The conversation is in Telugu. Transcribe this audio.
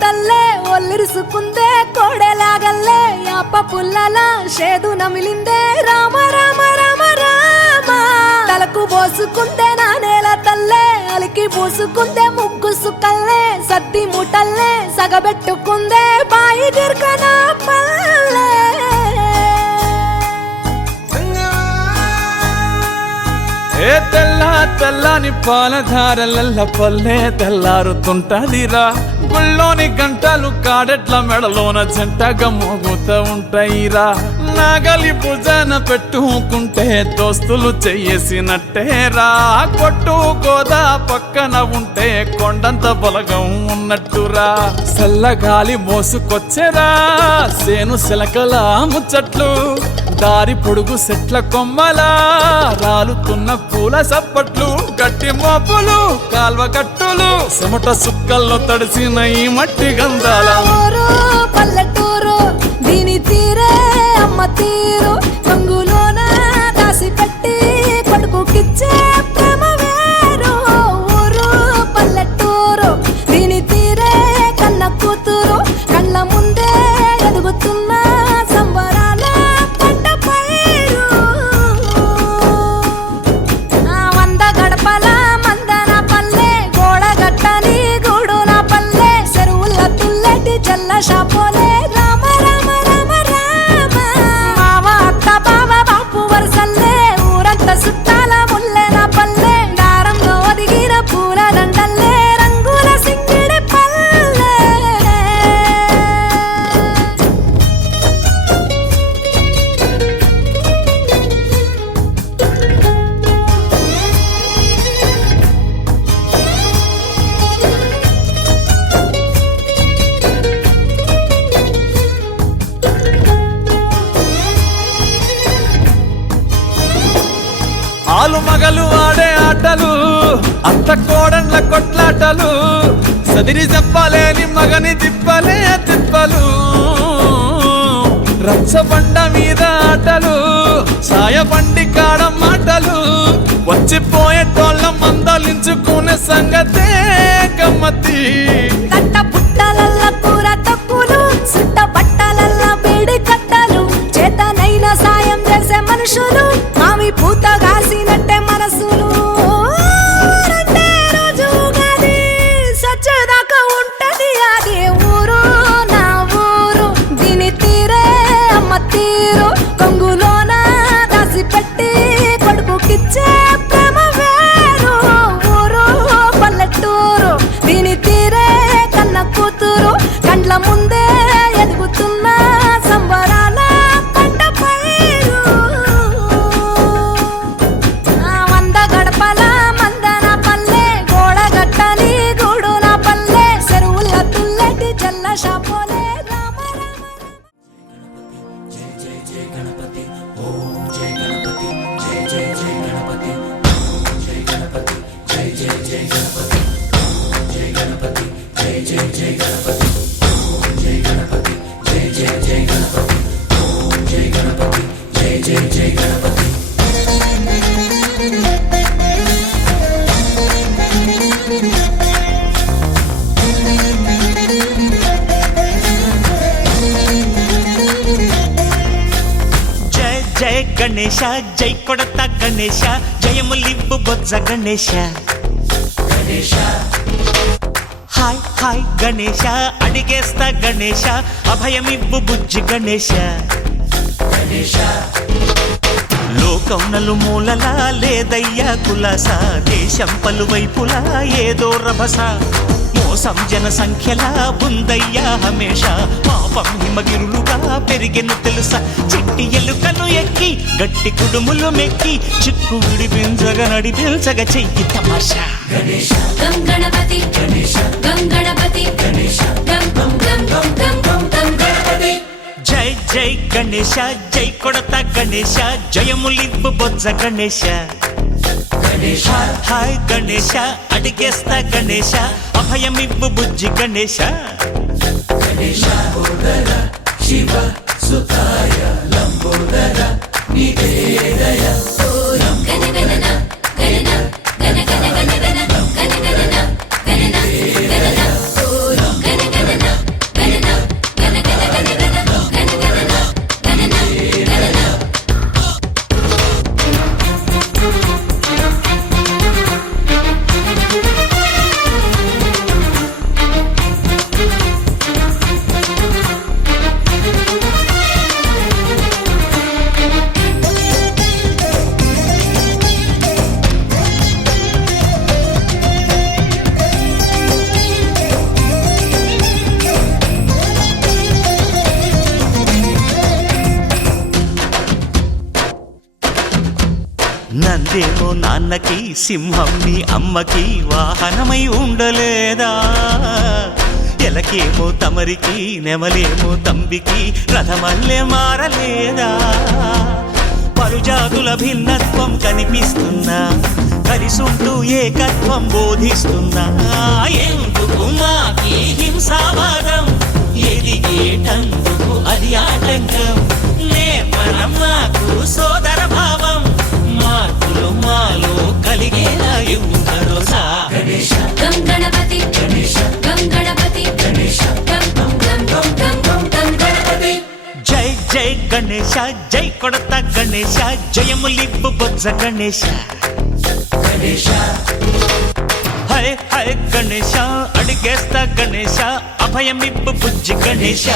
తల్లే ఒల్లిరుసుకుందే కోడెలాగల్లే యాప పుల్లల షేదు నమిలిందే రామ రామ రామ రామ తలకు పోసుకుందే నా నేల తల్లే అలికి పూసుకుందే ముగ్గు సుక్కల్లే సద్ది ముటల్లే సగబెట్టుకుందే బాయి గిర్కన పల్లె ఏ తెల్లని పాలధారలల్ల పల్లె తెల్లారుతుంటదిరా గుళ్ళోని గంటలు కాడెట్ల మెడలోన జంటగా మోగుతూ ఉంటాయిరా నాగలి భుజాన పెట్టుకుంటే దోస్తులు చెయ్యేసినట్టేరా కొట్టు గోదా పక్కన ఉంటే కొండంత బలగం ఉన్నట్టురా చల్లగాలి మోసుకొచ్చెరా సేను సిలకల ముచ్చట్లు దారి పొడుగు చెట్ల కొమ్మలా రాలుతున్న పూల సప్పట్లు గట్టి మోపులు కాల్వ కట్టులు చెమట సుక్కల్లో తడిసిన ఈ మట్టి గంధాల పల్లెటూరు దీని తీరే అమ్మ తీరు రంగులోన దాసి పెట్టి కొడుకుకిచ్చే ప్రేమ వేరు ఊరు పల్లెటూరు దీని తీరే కన్న కూతురు కళ్ళ ముందే ఎదుగుతున్న సంబరాల పంట పైరు వంద గడపల మందన పల్లె గోడ గట్టని గూడు నా పల్లె చెరువుల తుల్లటి జల్ల షాపోలే రామ రామ రామ రామ మావ అత్త బావ బాపు వరసల్లే ఊరంత సుట్టాల ముల్లె నా పల్లె దారంలో ఒదిగిన పూల దండల్లే రంగుల సింగిడి పల్లె ఆలు మగలు ఆడే ఆటలు అత్త కోడన్ల కొట్లాటలు సదిరి చెప్పలేని మగని తిప్పలే తిప్పలు రచ్చబండ మీద ఆటలు సాయబండి కాడ మాటలు వచ్చిపోయేటోళ్ళ మందలించుకునే సంగతే గమ్మతి కట్ట పుట్టలల్ల కూర తక్కులు సుట్ట బట్టలల్ల వేడి కట్టలు చేతనైన సాయం చేసే మనుషులు మావి పూత కాసినట్టే మనసులు రెండే రోజు గది సచ్చదాకా ఉంటది అది ఊరు నా ఊరు దీని తీరే అమ్మ తీరు కొంగులోన దాసి పెట్టి కొడుకుకిచ్చే ప్రేమ వేరు ఊరు పల్లెటూరు దీని తీరే కన్న కూతురు కండ్ల ముందే ఎదుగుతున్న సంబరాల పంట పైరు వంద గడపల మందన పల్లె గోడ గట్టని గూడు నా పల్లె చెరువుల తుల్లటి జల్ల షాపోలే రామ రామ జయ జయ గణేశ జై కొడత గణేశ జయములివ్వు బొజ్జ గణేశ హాయ్ హాయ్ గణేశ అడిగేస్తా గణేశ అభయమివ్వు బుజ్జి గణేశ లోకం నలుమూలలా లేదయ్యా కులాస దేశం పలువైపులా ఏదో రభస మోసం జన సంఖ్యలా ఉందయ్యా హమేష పాపం హిమగిరులుగా పెరిగెను తెలుసా చిట్టి ఎలుకను ఎక్కి గట్టి కుడుములు మెక్కి చిక్కు విడిపించగా నడిపించగా చెయ్యి తమాషా గం గణపతి గం గణపతి గం గం గం గం గం గం గం గణపతి జై జై గణేశ జై కొడత గణేశ జయములివ్వు బొజ్జ గణేశ హాయ్ గణేశ అడిగేస్తా గణేశ అభయమివ్వు బుజ్జి గణేశ శివ సుతాయ లంబోదర నివేదయ గణ గణన గణన గణ గణ గణ గణ గణ గణన గణన గణన గణ గణన అన్నకి సింహం నీ అమ్మకి వాహనమై ఉండలేదా ఎలకేమో తమరికి నెమలేమో తంబికి రథమల్లే మారలేదా పలుజాతుల భిన్నత్వం కనిపిస్తున్నా కలిసుంటూ ఏకత్వం బోధిస్తున్నా ఎందుకు మాకి హింసావాదం ఎదిగేటందుకు అది ఆటంకం నేపరం మాకు సోదర భావం మార్పులు మాలో కలిగేలా ఇవ్వు భరోసా గం గణపతి గం గణపతి గం గం గం గం గం గణపతి జై జై గణేశ జై కొడత గణేశ జయములిబ్బు బొజ్జ గణేశ హై హై గణేశ అడిగేస్తా గణేశ అభయమిబ్బు బుజ్జి గణేశ